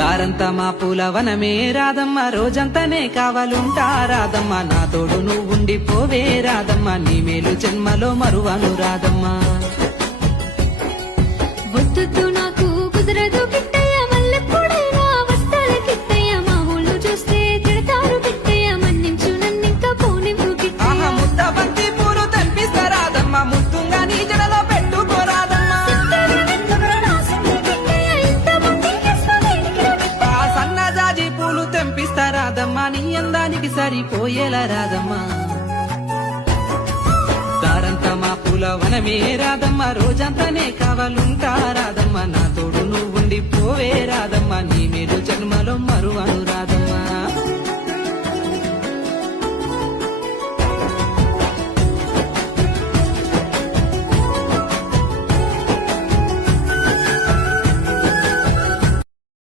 దారంతా మా పూలవనమే రాదమ్మ, రోజంతానే కావాలుంటా రాదమ్మ, నా తోడు నువ్వుండి పోవే రాదమ్మ, నీ మేలు జన్మలో మరువను రాదమ్మ. వద్దు నాకు కుదరదు కిట్టయ్య, మల్లెప్పుడైనా వస్తాల కిట్టయ్య, మా ఊళ్ళు చూస్తే తిడతారు కిట్టయ్య, మన్నించు నన్నింకా పోనివ్వు కిట్టయ్య. ముద్ద బంతి పూలు తెంపిస్తారాదమ్మ, ముత్తుంగా నీ జడలో పెట్టుకోరాదమ్మ. ఆ సన్నజాజి పూలు తెంపిస్తారాదమ్మ, నీ అందానికి సరిపోయేలా రాదమ్మా. దారంతా మా పూలవనమే రాదమ్మ, రోజంతానే కావాలుంటా రాదమ్మ, నా తోడు నువ్వుండి పోవే రాదమ్మ, నీ మేలు